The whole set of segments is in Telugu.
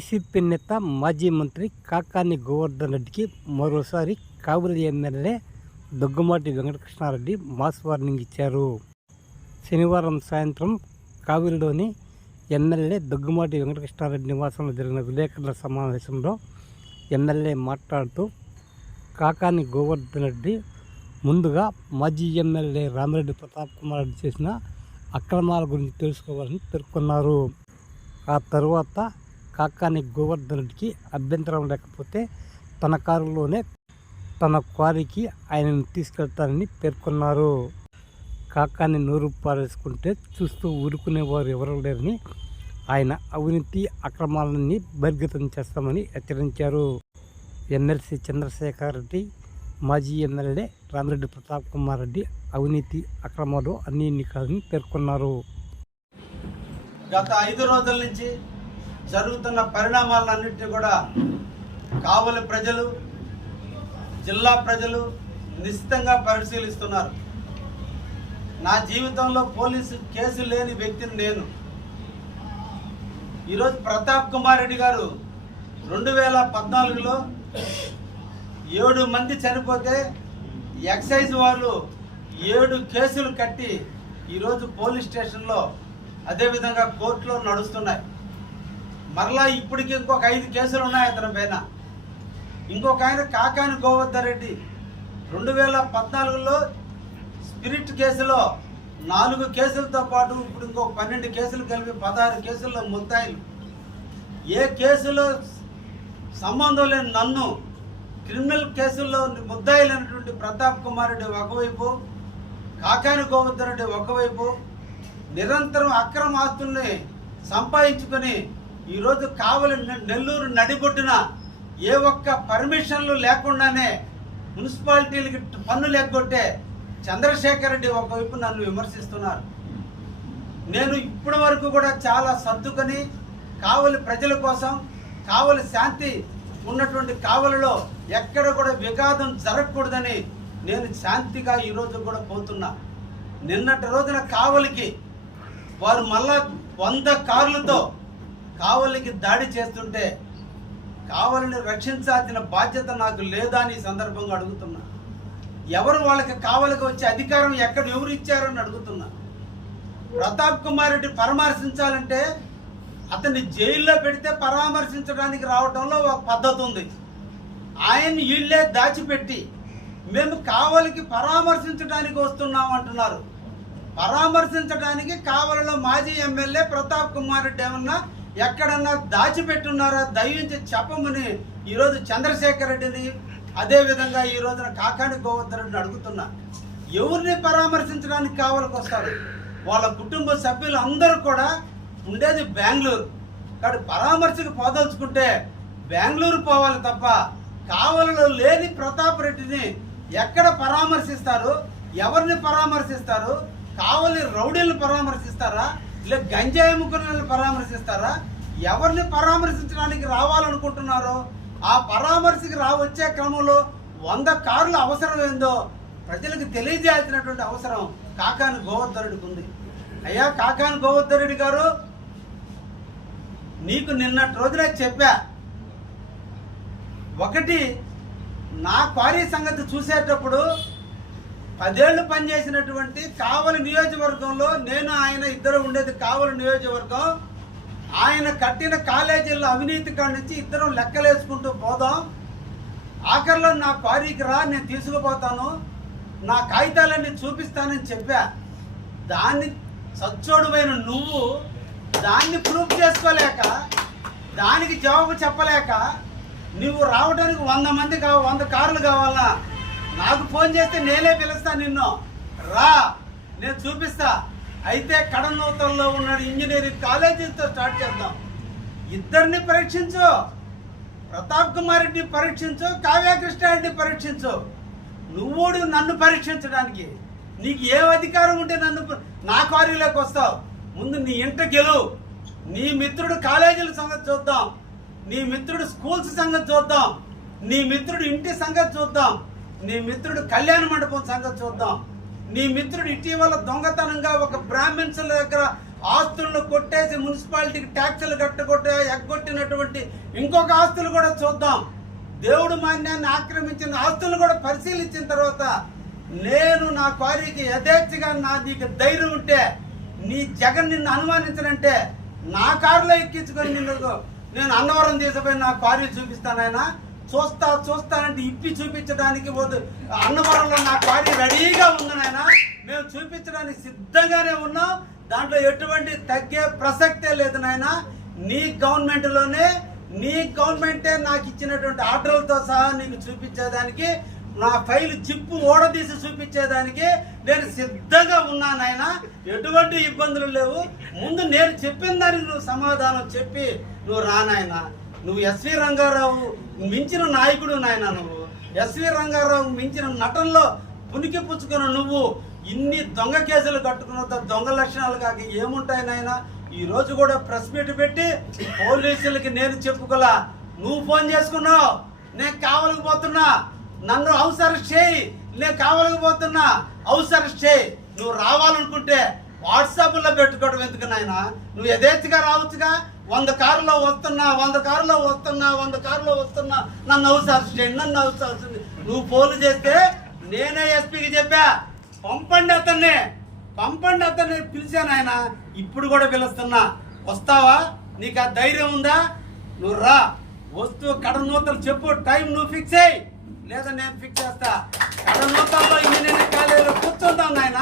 వైసీపీ నేత మాజీ మంత్రి కాకాని గోవర్ధన్ రెడ్డికి మరోసారి Kavali MLA Daggumati Venkatakrishna Reddy mass warning ఇచ్చారు. శనివారం సాయంత్రం కావిలిలోని ఎమ్మెల్యే దగ్గుమాటి వెంకటకృష్ణారెడ్డి నివాసంలో జరిగిన విలేకరుల సమావేశంలో ఎమ్మెల్యే మాట్లాడుతూ కాకాని గోవర్ధన్ రెడ్డి ముందుగా మాజీ ఎమ్మెల్యే రామిరెడ్డి ప్రతాప్ కుమార్ రెడ్డి చేసిన అక్రమాల గురించి తెలుసుకోవాలని పేర్కొన్నారు. ఆ తర్వాత కాకాని గోవర్ధన్ రెడ్డికి అభ్యంతరం లేకపోతే తన కారులోనే తన క్వారీకి ఆయనను తీసుకెళ్తానని పేర్కొన్నారు. కాకాని నోరు పారేసుకుంటే చూస్తూ ఊరుకునేవారు ఎవరూ లేరని ఆయన అవినీతి అక్రమాలన్నీ బహిర్గతం చేస్తామని హెచ్చరించారు. ఎమ్మెల్సీ చంద్రశేఖర్ రెడ్డి మాజీ ఎమ్మెల్యే రామిరెడ్డి ప్రతాప్ కుమార్ రెడ్డి అవినీతి అక్రమాలు అన్ని ఇన్ని కాదని పేర్కొన్నారు. గత ఐదు రోజుల నుంచి జరుగుతున్న పరిణామాలన్నింటినీ కూడా కావలి ప్రజలు జిల్లా ప్రజలు నిశ్చితంగా పరిశీలిస్తున్నారు. నా జీవితంలో పోలీసు కేసు లేని వ్యక్తిని నేను. ఈరోజు ప్రతాప్ కుమార్ రెడ్డి గారు రెండు వేల పద్నాలుగులో ఏడు మంది చనిపోతే ఎక్సైజ్ వాళ్ళు ఏడు కేసులు కట్టి ఈరోజు పోలీస్ స్టేషన్లో అదేవిధంగా కోర్టులో నడుస్తున్నాయి. మరలా ఇప్పటికి ఇంకొక ఐదు కేసులు ఉన్నాయి అతని పైన. ఇంకొక ఆయన కాకాని గోవర్ధన్ రెడ్డి రెండు వేల పద్నాలుగులో స్పిరిట్ కేసులో నాలుగు కేసులతో పాటు ఇప్పుడు ఇంకొక పన్నెండు కేసులు కలిపి పదహారు కేసుల్లో ముద్దాయిలు. ఏ కేసులో సంబంధం లేని నన్ను క్రిమినల్ కేసుల్లో ముద్దాయిలైనటువంటి ప్రతాప్ కుమార్ రెడ్డి ఒకవైపు కాకాని గోవర్ధన్ రెడ్డి ఒకవైపు నిరంతరం అక్రమ ఆస్తుల్ని సంపాదించుకొని ఈరోజు కావలి నెల్లూరు నడిబొడ్డున ఏ ఒక్క పర్మిషన్లు లేకుండానే మున్సిపాలిటీలకి పన్నులు ఎగ్గొట్టే చంద్రశేఖర్ రెడ్డి ఒకవైపు నన్ను విమర్శిస్తున్నారు. నేను ఇప్పటి వరకు కూడా చాలా సర్దుకొని కావలి ప్రజల కోసం కావలి శాంతి ఉన్నటువంటి కావలిలో ఎక్కడ కూడా విఘాతం జరగకూడదని నేను శాంతిగా ఈరోజు కూడా పోతున్నా నిన్నటి రోజున కావలికి వారు మళ్ళా వంద కార్లతో కావలికి దాడి చేస్తుంటే కావలిని రక్షించాల్సిన బాధ్యత నాకు లేదా అని సందర్భంగా అడుగుతున్నా. ఎవరు వాళ్ళకి కావలికి వచ్చే అధికారం ఎక్కడ ఎవరు ఇచ్చారని అడుగుతున్నా. ప్రతాప్ కుమార్ రెడ్డి పరామర్శించాలంటే అతన్ని జైల్లో పెడితే పరామర్శించడానికి రావడంలో ఒక పద్ధతి ఉంది. ఆయన్ని వీళ్ళే దాచిపెట్టి మేము కావలికి పరామర్శించడానికి వస్తున్నాం అంటున్నారు. పరామర్శించడానికి కావలిలో మాజీ ఎమ్మెల్యే ప్రతాప్ కుమార్ రెడ్డి ఏమన్నా ఎక్కడన్నా దాచిపెట్టున్నారా? దయించి చెప్పమని ఈరోజు చంద్రశేఖర్ రెడ్డిని అదేవిధంగా ఈ రోజున కాకాని గోవర్ధన్ అడుగుతున్నా. ఎవరిని పరామర్శించడానికి కావాలకు వస్తారు? వాళ్ళ కుటుంబ సభ్యులు అందరూ కూడా ఉండేది బెంగళూరు. కాబట్టి పరామర్శకు పోదలుచుకుంటే బెంగళూరు పోవాలి తప్ప కావలలో లేని ప్రతాప్ రెడ్డిని ఎక్కడ పరామర్శిస్తారు? ఎవరిని పరామర్శిస్తారు? కావలి రౌడీలను పరామర్శిస్తారా? లేదు గంజాయి ముగ్గురు పరామర్శిస్తారా? ఎవరిని పరామర్శించడానికి రావాలనుకుంటున్నారో ఆ పరామర్శకి రావచ్చే క్రమంలో వంద కార్లు అవసరం ఏందో ప్రజలకు తెలియజేయాల్సినటువంటి అవసరం కాకాని గోవర్ధనుడికి ఉంది. అయ్యా కాకాని గోవర్ధనుడి గారు నీకు నిన్నటి రోజున చెప్పా. ఒకటి నా క్వారీ సంగతి చూసేటప్పుడు పదేళ్ళు పనిచేసినటువంటి కావలి నియోజకవర్గంలో నేను ఆయన ఇద్దరు ఉండేది కావలి నియోజకవర్గం. ఆయన కట్టిన కాలేజీల్లో అవినీతి కాడి నుంచి ఇద్దరం లెక్కలేసుకుంటూ పోదాం. ఆఖరిలో నా క్వారీకి రా నేను తీసుకుపోతాను. నా కాగితాలన్నీ చూపిస్తానని చెప్పా. దాన్ని సచ్చోడుమైన నువ్వు దాన్ని ప్రూఫ్ చేసుకోలేక దానికి జవాబు చెప్పలేక నువ్వు రావడానికి వంద మంది కావు వంద కార్లు కావాలా? నాకు ఫోన్ చేస్తే నేనే పిలుస్తా నిన్ను. రా నేను చూపిస్తా. అయితే కడనూతల్లో ఉన్న ఇంజనీరింగ్ కాలేజీతో స్టార్ట్ చేద్దాం. ఇద్దరిని పరీక్షించు. ప్రతాప్ కుమార్ రెడ్డి పరీక్షించు కావ్యకృష్ణారెడ్డి పరీక్షించు. నువ్వు నన్ను పరీక్షించడానికి. నీకు ఏ అధికారం ఉంటే నన్ను నా క్వారీలోకి వస్తావు. ముందు నీ ఇంట గెలువు నీ మిత్రుడు కాలేజీల సంగతి చూద్దాం. నీ మిత్రుడు స్కూల్స్ సంగతి చూద్దాం. నీ మిత్రుడు ఇంటి సంగతి చూద్దాం. నీ మిత్రుడు కళ్యాణ మండపం సంగతి చూద్దాం. నీ మిత్రుడు ఇటీవల దొంగతనంగా ఒక బ్రాహ్మిన్స్ దగ్గర ఆస్తులను కొట్టేసి మున్సిపాలిటీకి ట్యాక్సులు కట్టగొట్ట ఎగ్గొట్టినటువంటి ఇంకొక ఆస్తులు కూడా చూద్దాం. దేవుడు మాన్యాన్ని ఆక్రమించిన ఆస్తులను కూడా పరిశీలించిన తర్వాత నేను నా క్వారీకి యథేచ్ఛగా నా నీకు ధైర్యం ఉంటే నీ జగన్ నిన్ను అనుమానించనంటే నా కారులో ఎక్కించుకొని నిన్ను నేను అన్నవరం తీసుకుపోయి నా క్వారీ చూపిస్తానైనా చూస్తా చూస్తానంటే ఇప్పి చూపించడానికి వద్దు. అన్నవరంలో నా క్వారీ రెడీగా ఉంది నాయన. మేము చూపించడానికి సిద్ధంగానే ఉన్నాం. దాంట్లో ఎటువంటి తగ్గే ప్రసక్తే లేదు నాయన. నీ గవర్నమెంట్లోనే నీ గవర్నమెంటే నాకు ఇచ్చినటువంటి ఆర్డర్లతో సహా నీకు చూపించేదానికి నా ఫైల్ చిప్పు ఓడదీసి చూపించేదానికి నేను సిద్ధంగా ఉన్నాను ఆయన ఎటువంటి ఇబ్బందులు లేవు. ముందు నేను చెప్పిన దానికి నువ్వు సమాధానం చెప్పి నువ్వు రానాయన నువ్వు ఎస్వి రంగారావు మించిన నాయకుడు నాయన నువ్వు. ఎస్వి రంగారావు మించిన నటనలో పునికి పుచ్చుకున్న నువ్వు. ఇన్ని దొంగ కేసులు కట్టుకున్న దొంగ లక్షణాలు కాక ఏముంటాయి నాయన? ఈ రోజు కూడా ప్రెస్ మీట్ పెట్టి పోలీసులకి నేను చెప్పుకోలా. నువ్వు ఫోన్ చేసుకున్నావు. నేను కావలికి పోతున్నా. నన్ను హౌస్ అరెస్ట్ చేయి. నేను కావలికి పోతున్నా. హౌస్ అరెస్ట్ చేయి. నువ్వు రావాలనుకుంటే వాట్సాప్లో పెట్టుకోవడం ఎందుకు నాయన? నువ్వు యథేచ్ఛగా రావచ్చుగా. వంద కారులో వస్తున్నా వంద కారులో వస్తున్నా వంద కారులో వస్తున్నా నన్ను హౌస్ అరెస్ట్ చేయండి నన్ను హౌస్ అరెస్ట్ నువ్వు ఫోన్ చేస్తే నేనే ఎస్పీకి చెప్పా. పంపండి అతన్ని పంపండి అతన్ని పిలిచాను ఆయన ఇప్పుడు కూడా పిలుస్తున్నా. వస్తావా? నీకు ఆ ధైర్యం ఉందా? నువ్వు రా. వస్తూ కడ నూతలు చెప్పు. టైం నువ్వు ఫిక్స్ అయ్యి లేదా నేను ఫిక్స్ చేస్తా. కడ నూతల్లో ఇంజనీరింగ్ కాలేజీలో కూర్చుందాం నాయన.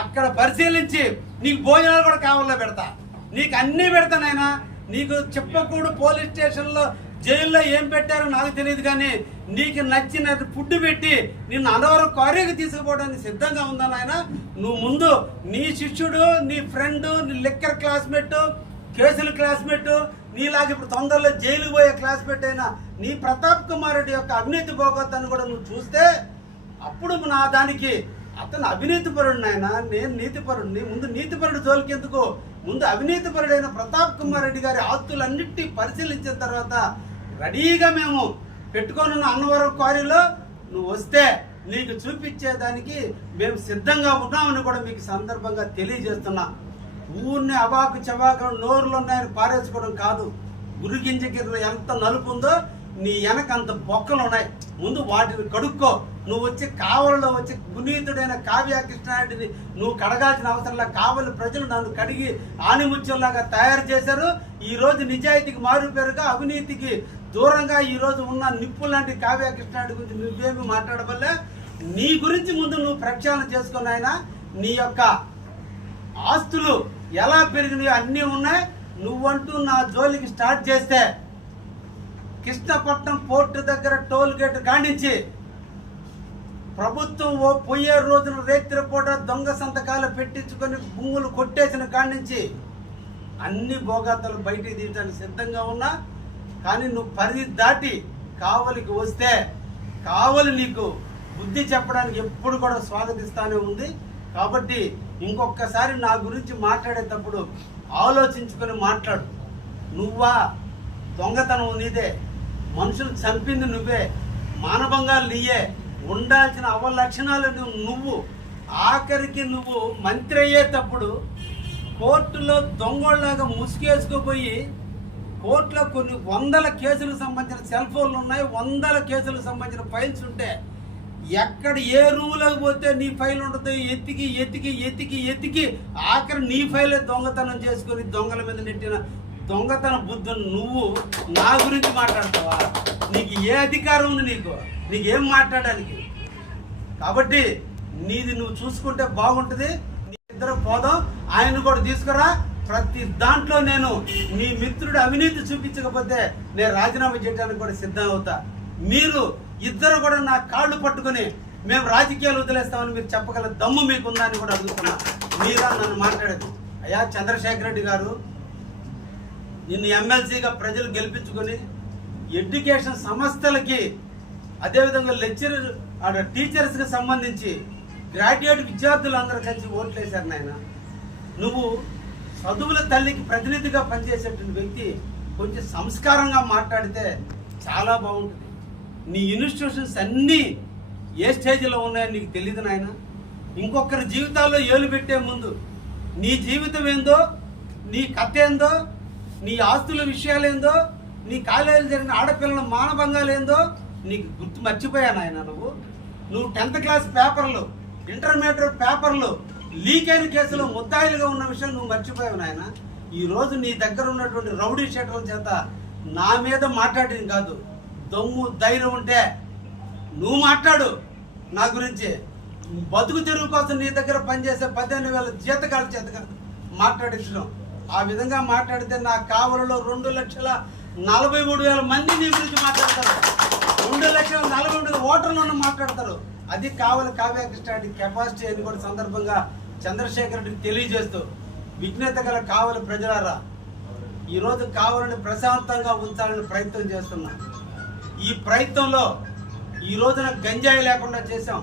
అక్కడ పరిశీలించి నీకు భోజనాలు కూడా కావాలో పెడతా. నీకు అన్నీ పెడతా నీకు చెప్పకూడదు పోలీస్ స్టేషన్లో జైల్లో ఏం పెట్టారో నాకు తెలియదు కానీ నీకు నచ్చిన ఫుడ్ పెట్టి నిన్ను అనవరం క్వారీకి తీసుకుపోవడానికి సిద్ధంగా ఉందా నాయన? నువ్వు ముందు నీ శిష్యుడు నీ ఫ్రెండ్ నీ లెక్కర్ క్లాస్మేట్ కేసుల క్లాస్మేట్ నీలాగా ఇప్పుడు తొందరలో జైలుకు పోయే క్లాస్మేట్ అయినా నీ ప్రతాప్ కుమార్ రెడ్డి యొక్క అవినీతి పోగొద్దని కూడా నువ్వు చూస్తే అప్పుడు నా దానికి అతను అవినీతిపరుడు నాయన నేను నీతిపరుడిని ముందు నీతిపరుడు జోలికి ఎందుకు? ముందు అవినీతిపరుడైన ప్రతాప్ కుమార్ రెడ్డి గారి ఆస్తులన్నిటి పరిశీలించిన తర్వాత రెడీగా మేము పెట్టుకొని అన్నవరం క్వారీలో నువ్వు వస్తే నీకు చూపించేదానికి మేము సిద్ధంగా ఉన్నామని కూడా మీకు సందర్భంగా తెలియజేస్తున్నా. ఊరిని అవాకు చవాకు నోరులు ఉన్నాయని పారేసుకోవడం కాదు. గురిగింజ గిర్ర ఎంత నలుపు ఉందో నీ వెనక అంత బొక్కలు ఉన్నాయి. ముందు వాటిని కడుక్కో. నువ్వు వచ్చి కావలిలో వచ్చి పునీతుడైన కావ్య కృష్ణారెడ్డిని నువ్వు కడగాల్సిన అవసరంలా కావలి ప్రజలు నన్ను కడిగి ఆనిముత్యంలాగా తయారు చేశారు. ఈ రోజు నిజాయితీకి మారిపోయారుగా అవినీతికి దూరంగా ఈరోజు ఉన్న నిప్పు లాంటి కావ్య కృష్ణారెడ్డి గురించి నువ్వేమి మాట్లాడవల్లే నీ గురించి ముందు నువ్వు ప్రక్షాళన చేసుకున్న ఆయన నీ యొక్క ఆస్తులు ఎలా పెరిగినాయో అన్నీ ఉన్నాయి. నువ్వంటూ నా జోలికి స్టార్ట్ చేస్తే కృష్ణపట్నం పోర్టు దగ్గర టోల్ గేట్ కానించి ప్రభుత్వం ఓ పోయే రోజున రేత్రి పూట దొంగ సంతకాలు పెట్టించుకొని భూములు కొట్టేసిన కానించి అన్ని భోగాతలు బయటికి తీయడానికి సిద్ధంగా ఉన్నా. కానీ నువ్వు పరిధి దాటి కావలికి వస్తే కావలి నీకు బుద్ధి చెప్పడానికి ఎప్పుడు కూడా స్వాగతిస్తానే ఉంది. కాబట్టి ఇంకొకసారి నా గురించి మాట్లాడేటప్పుడు ఆలోచించుకొని మాట్లాడు. నువ్వా దొంగతనం నీదే. మనుషులు చంపింది నువ్వే. మానభంగాలు నీయే. ఉండాల్సిన అవలక్షణాలు నువ్వు- నువ్వు ఆఖరికి నువ్వు మంత్రి అయ్యేటప్పుడు కోర్టులో దొంగోళ్ళలాగా ముసుగేసుకుపోయి కోర్టులో కొన్ని వందల కేసులకు సంబంధించిన సెల్ ఫోన్లు ఉన్నాయి. వందల కేసులకు సంబంధించిన ఫైల్స్ ఉంటే ఎక్కడ ఏ రూములకు పోతే నీ ఫైల్ ఉండదు ఎత్తికి ఎత్తికి ఎత్తికి ఎత్తికి ఆఖరి నీ ఫైలే దొంగతనం చేసుకొని దొంగల మీద నెట్టిన దొంగతన బుద్ధుని నువ్వు నా గురించి మాట్లాడతావా? నీకు ఏ అధికారం ఉంది నీకు? నీకేం మాట్లాడడానికి? కాబట్టి నీది నువ్వు చూసుకుంటే బాగుంటుంది నీ ఇద్దరు పోదాం ఆయన కూడా తీసుకురా. ప్రతి దాంట్లో నేను మీ మిత్రుడు అవినీతి చూపించకపోతే నేను రాజీనామా చేయడానికి కూడా సిద్ధం అవుతా. మీరు ఇద్దరు కూడా నా కాళ్ళు పట్టుకొని మేము రాజకీయాలు వదిలేస్తామని మీరు చెప్పగల దమ్ము మీకుందా అని కూడా అడుగుతున్నా. మీరా నన్ను మాట్లాడేది అయ్యా చంద్రశేఖర్ రెడ్డి గారు నిన్ను ఎమ్మెల్సీగా ప్రజలు గెలిపించుకొని ఎడ్యుకేషన్ సంస్థలకి అదేవిధంగా లెక్చరర్ ఆడ టీచర్స్కి సంబంధించి గ్రాడ్యుయేట్ విద్యార్థులు అందరూ కలిసి ఓట్లు వేశారు నాయన. నువ్వు చదువుల తల్లికి ప్రతినిధిగా పనిచేసేటువంటి వ్యక్తి కొంచెం సంస్కారంగా మాట్లాడితే చాలా బాగుంటుంది. నీ ఇన్స్టిట్యూషన్స్ అన్నీ ఏ స్టేజ్లో ఉన్నాయో నీకు తెలియదు నాయన. ఇంకొకరి జీవితాల్లో ఏలు పెట్టే ముందు నీ జీవితం ఏందో నీ కథ ఏందో నీ ఆస్తుల విషయాలేందో నీ కాలేజీలో జరిగిన ఆడపిల్లల మానభంగాలేందో నీకు గుర్తు మర్చిపోయాను ఆయన నువ్వు? నువ్వు టెన్త్ క్లాస్ పేపర్లు ఇంటర్మీడియట్ పేపర్లు లీక్ అయిన కేసులో ముద్దాయిలుగా ఉన్న విషయం నువ్వు మర్చిపోయావు నాయన. ఈ రోజు నీ దగ్గర ఉన్నటువంటి రౌడీ షీటర్ల చేత నా మీద మాట్లాడింది కాదు దమ్ము ధైర్యం ఉంటే. నువ్వు మాట్లాడు నా గురించి. బతుకు తెరువు కోసం నీ దగ్గర పనిచేసే పద్దెనిమిది వేల జీతకాల చేత మాట్లాడించడం ఆ విధంగా మాట్లాడితే నా కావలలో రెండు లక్షల నలభై మూడు వేల మంది నీ గురించి మాట్లాడతారు. రెండు లక్షల నలభై మూడు ఓటర్లను మాట్లాడతారు. అది కావలి కావ్య కృష్ణారెడ్డి కెపాసిటీ అని కూడా సందర్భంగా చంద్రశేఖర్ రెడ్డికి తెలియజేస్తూ విఘ్నత గల కావలి ప్రజలారా ఈరోజు కావాలని ప్రశాంతంగా ఉంచాలని ప్రయత్నం చేస్తున్నాం. ఈ ప్రయత్నంలో ఈ రోజున గంజాయి లేకుండా చేశాం.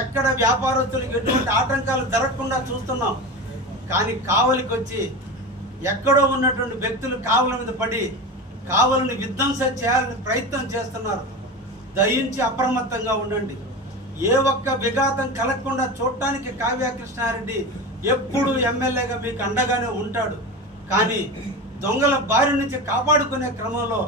ఎక్కడ వ్యాపారస్తులకు ఎటువంటి ఆటంకాలు జరగకుండా చూస్తున్నాం. కానీ కావలికి వచ్చి ఎక్కడో ఉన్నటువంటి వ్యక్తులు కావల మీద పడి కావలిని విధ్వంసం చేయాలని ప్రయత్నం చేస్తున్నారు. దయించి అప్రమత్తంగా ఉండండి. ఏ ఒక్క విఘాతం కలగకుండా చూడటానికి కావ్య కృష్ణారెడ్డి ఎప్పుడు ఎమ్మెల్యేగా మీకు అండగానే ఉంటాడు. కానీ దొంగల బారి నుంచి కాపాడుకునే క్రమంలో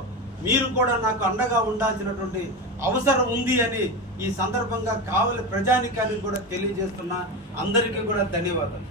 మీరు కూడా నాకు అండగా ఉండాల్సినటువంటి అవసరం ఉంది అని ఈ సందర్భంగా కావలి ప్రజానికానికి కూడా తెలియజేస్తున్నా. అందరికీ కూడా ధన్యవాదాలు.